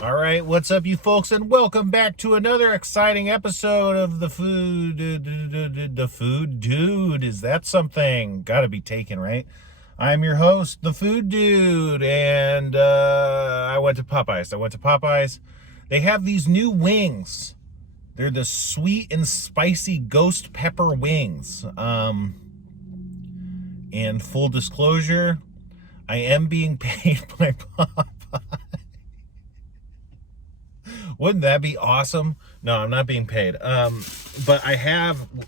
All right, what's up, you folks, and welcome back to another exciting episode of the food. The food dude, is that something? Got to be taken, right? I'm your host, the food dude, and I went to Popeyes. They have these new wings. They're the sweet and spicy ghost pepper wings. And full disclosure, I am being paid by Popeyes. Wouldn't that be awesome? No, I'm not being paid. But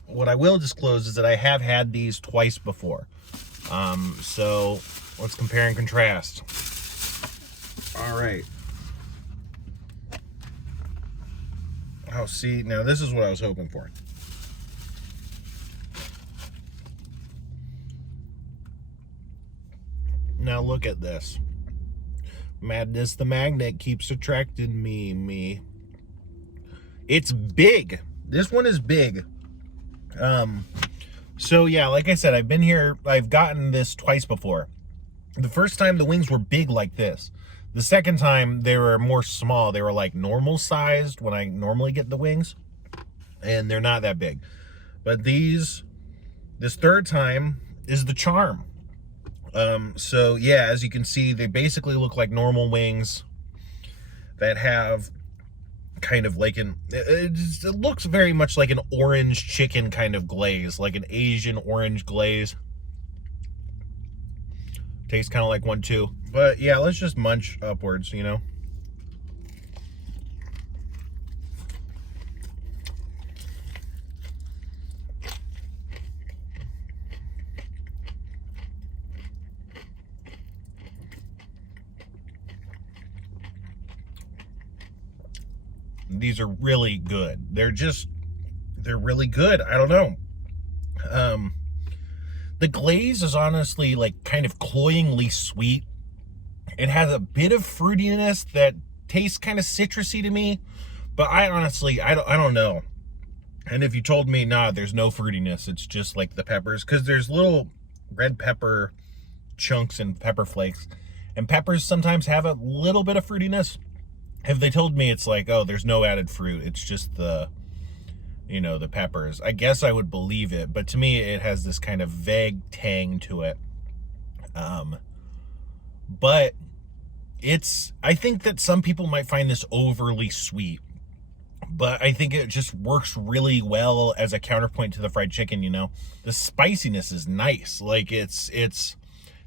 what I will disclose is that I have had these twice before. So let's compare and contrast. All right. Oh, see, now this is what I was hoping for. Now look at this. Madness the magnet keeps attracting me. It's big. This one is big. So yeah, like I said, I've gotten this twice before. The first time the wings were big like this. The second time they were more small. They were like normal sized when I normally get the wings. And they're not that big. But this third time is the charm. So yeah, as you can see, they basically look like normal wings that have kind of like it looks very much like an orange chicken kind of glaze, like an Asian orange glaze. Tastes kind of like one too. But yeah, let's just munch upwards, you know. These are really good. They're really good. I don't know. The glaze is honestly like kind of cloyingly sweet. It has a bit of fruitiness that tastes kind of citrusy to me, but I don't know. And if you told me, nah, there's no fruitiness, it's just like the peppers, because there's little red pepper chunks and pepper flakes, and peppers sometimes have a little bit of fruitiness. If they told me it's like, oh, there's no added fruit, it's just the peppers, I guess I would believe it. But to me, it has this kind of vague tang to it. But I think that some people might find this overly sweet, but I think it just works really well as a counterpoint to the fried chicken, you know? The spiciness is nice. Like, it's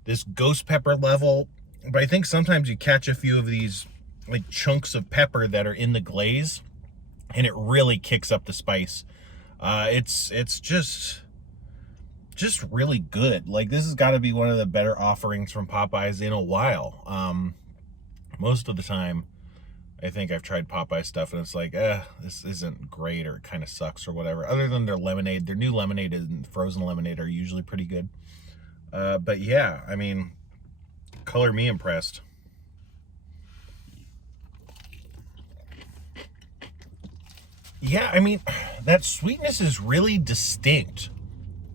this ghost pepper level, but I think sometimes you catch a few of these like chunks of pepper that are in the glaze, and it really kicks up the spice. It's just really good. Like, this has got to be one of the better offerings from Popeyes in a while. Most of the time I think I've tried Popeye stuff and it's like, this isn't great, or it kind of sucks, or whatever. Other than their lemonade, their new lemonade and frozen lemonade are usually pretty good. But yeah, I mean, color me impressed. Yeah, I mean, that sweetness is really distinct.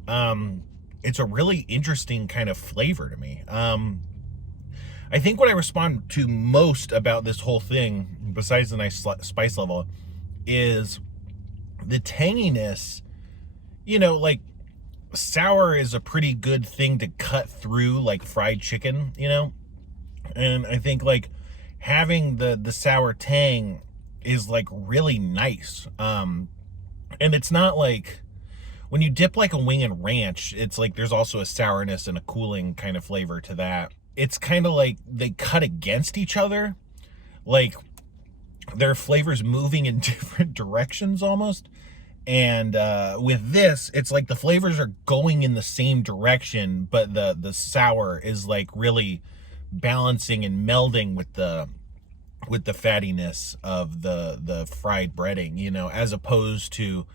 It's a really interesting kind of flavor to me. I think what I respond to most about this whole thing, besides the nice spice level, is the tanginess. You know, like, sour is a pretty good thing to cut through, like fried chicken, you know? And I think, like, having the sour tang is like really nice. And it's not like when you dip like a wing in ranch, it's like there's also a sourness and a cooling kind of flavor to that. It's kind of like they cut against each other, like their flavors moving in different directions almost. And with this, it's like the flavors are going in the same direction, but the sour is like really balancing and melding with the fattiness of the fried breading, you know, as opposed to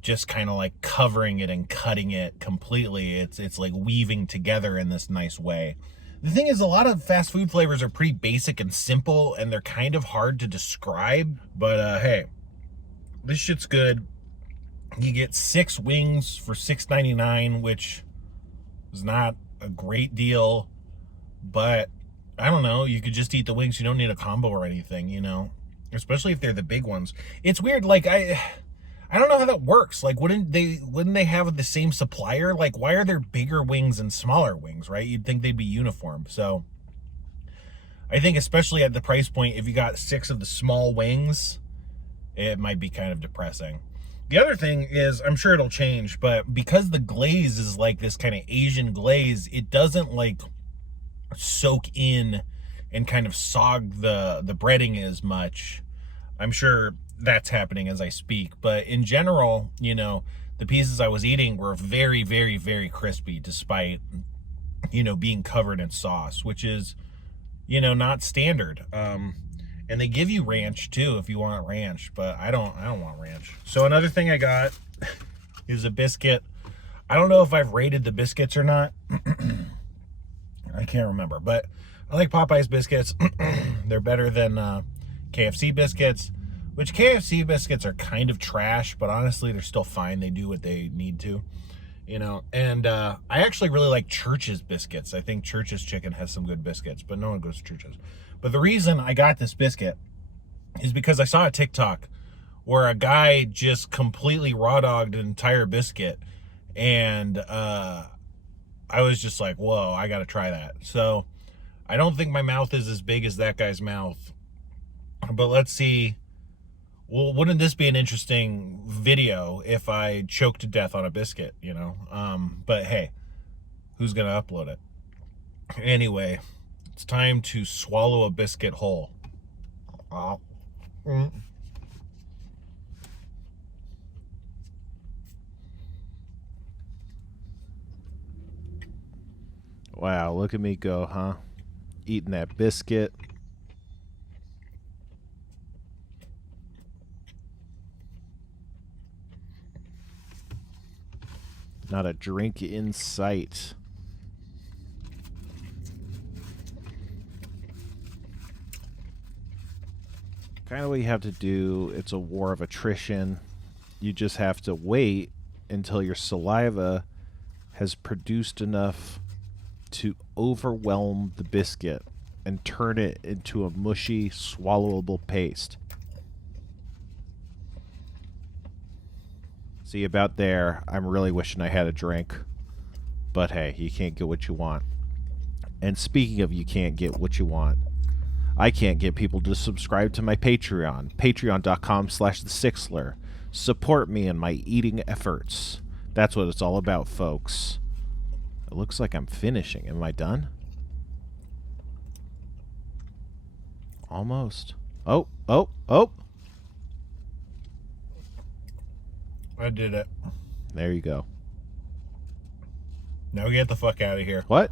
just kind of like covering it and cutting it completely. It's like weaving together in this nice way. The thing is, a lot of fast food flavors are pretty basic and simple, and they're kind of hard to describe. But hey, this shit's good. You get 6 wings for $6.99, which is not a great deal, but I don't know, you could just eat the wings. You don't need a combo or anything, you know, especially if they're the big ones. It's weird. Like, I don't know how that works. Like, wouldn't they have the same supplier? Like, why are there bigger wings and smaller wings, right? You'd think they'd be uniform. So I think especially at the price point, if you got 6 of the small wings, it might be kind of depressing. The other thing is, I'm sure it'll change, but because the glaze is like this kind of Asian glaze, it doesn't like soak in and kind of sog the breading as much. I'm sure that's happening as I speak, but in general, you know, the pieces I was eating were very, very, very crispy despite, you know, being covered in sauce, which is, you know, not standard. And they give you ranch too if you want ranch, but I don't want ranch. So another thing I got is a biscuit. I don't know if I've rated the biscuits or not. I can't remember, but I like Popeyes biscuits. They're better than KFC biscuits, which KFC biscuits are kind of trash, but honestly, they're still fine. They do what they need to, you know. And I actually really like Church's biscuits. I think Church's chicken has some good biscuits, but no one goes to Church's. But the reason I got this biscuit is because I saw a TikTok where a guy just completely raw dogged an entire biscuit, and I was just like, whoa, I gotta try that. So I don't think my mouth is as big as that guy's mouth, but let's see. Well, wouldn't this be an interesting video if I choked to death on a biscuit, you know? But hey, who's gonna upload it? Anyway, it's time to swallow a biscuit whole. Wow, look at me go, huh? Eating that biscuit. Not a drink in sight. Kind of what you have to do. It's a war of attrition. You just have to wait until your saliva has produced enough to overwhelm the biscuit and turn it into a mushy, swallowable paste. See, about there, I'm really wishing I had a drink. But hey, you can't get what you want. And speaking of you can't get what you want, I can't get people to subscribe to my Patreon, patreon.com/thesixler. Support me in my eating efforts. That's what it's all about, folks. It looks like I'm finishing. Am I done? Almost. Oh. I did it. There you go. Now get the fuck out of here. What?